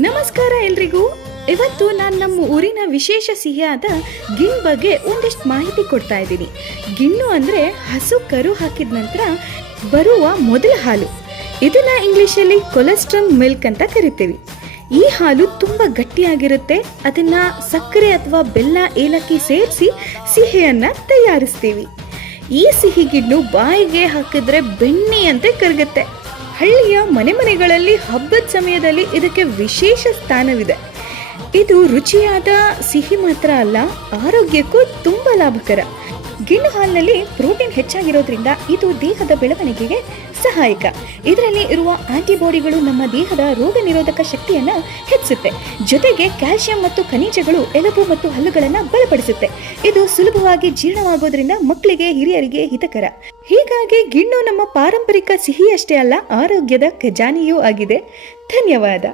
ನಮಸ್ಕಾರ ಎಲ್ರಿಗೂ. ಇವತ್ತು ನಾನು ನಮ್ಮ ಊರಿನ ವಿಶೇಷ ಸಿಹಿಯಾದ ಗಿಣ್ ಬಗ್ಗೆ ಒಂದಿಷ್ಟು ಮಾಹಿತಿ ಕೊಡ್ತಾ ಇದ್ದೀನಿ. ಗಿಣ್ಣು ಅಂದರೆ ಹಸು ಕರು ಹಾಕಿದ ನಂತರ ಬರುವ ಮೊದಲ ಹಾಲು. ಇದನ್ನ ಇಂಗ್ಲೀಷಲ್ಲಿ ಕೊಲೆಸ್ಟ್ರಾಲ್ ಮಿಲ್ಕ್ ಅಂತ ಕರಿತೀವಿ. ಈ ಹಾಲು ತುಂಬ ಗಟ್ಟಿಯಾಗಿರುತ್ತೆ. ಅದನ್ನು ಸಕ್ಕರೆ ಅಥವಾ ಬೆಲ್ಲ ಏಲಕ್ಕಿ ಸೇರಿಸಿ ಸಿಹಿಯನ್ನು ತಯಾರಿಸ್ತೀವಿ. ಈ ಸಿಹಿ ಗಿಣ್ಣು ಬಾಯಿಗೆ ಹಾಕಿದ್ರೆ ಬೆಣ್ಣೆಯಂತೆ ಕರಗುತ್ತೆ. ಹಳ್ಳಿಯ ಮನೆ ಮನೆಗಳಲ್ಲಿ ಹಬ್ಬದ ಸಮಯದಲ್ಲಿ ಇದಕ್ಕೆ ವಿಶೇಷ ಸ್ಥಾನವಿದೆ. ಇದು ರುಚಿಯಾದ, ಸಿಹಿ ಮಾತ್ರ ಅಲ್ಲ, ಆರೋಗ್ಯಕ್ಕೂ ತುಂಬ ಲಾಭಕರ. ಗಿಣ್ಣು ಹಾಲಿನಲ್ಲಿ ಪ್ರೋಟೀನ್ ಹೆಚ್ಚಾಗಿರೋದ್ರಿಂದ ಇದು ದೇಹದ ಬೆಳವಣಿಗೆಗೆ ಸಹಾಯಕ. ಇದರಲ್ಲಿ ಇರುವ ಆಂಟಿಬಾಡಿಗಳು ನಮ್ಮ ದೇಹದ ರೋಗ ನಿರೋಧಕ ಶಕ್ತಿಯನ್ನ ಹೆಚ್ಚಿಸುತ್ತೆ. ಜೊತೆಗೆ ಕ್ಯಾಲ್ಸಿಯಂ ಮತ್ತು ಖನಿಜಗಳು ಎಲುಬು ಮತ್ತು ಹಲ್ಲುಗಳನ್ನ ಬಲಪಡಿಸುತ್ತೆ. ಇದು ಸುಲಭವಾಗಿ ಜೀರ್ಣವಾಗೋದ್ರಿಂದ ಮಕ್ಕಳಿಗೆ, ಹಿರಿಯರಿಗೆ ಹಿತಕರ. ಹೀಗಾಗಿ ಗಿಣ್ಣು ನಮ್ಮ ಪಾರಂಪರಿಕ ಸಿಹಿಯಷ್ಟೇ ಅಲ್ಲ, ಆರೋಗ್ಯದ ಖಜಾನೆಯೂ ಆಗಿದೆ. ಧನ್ಯವಾದ.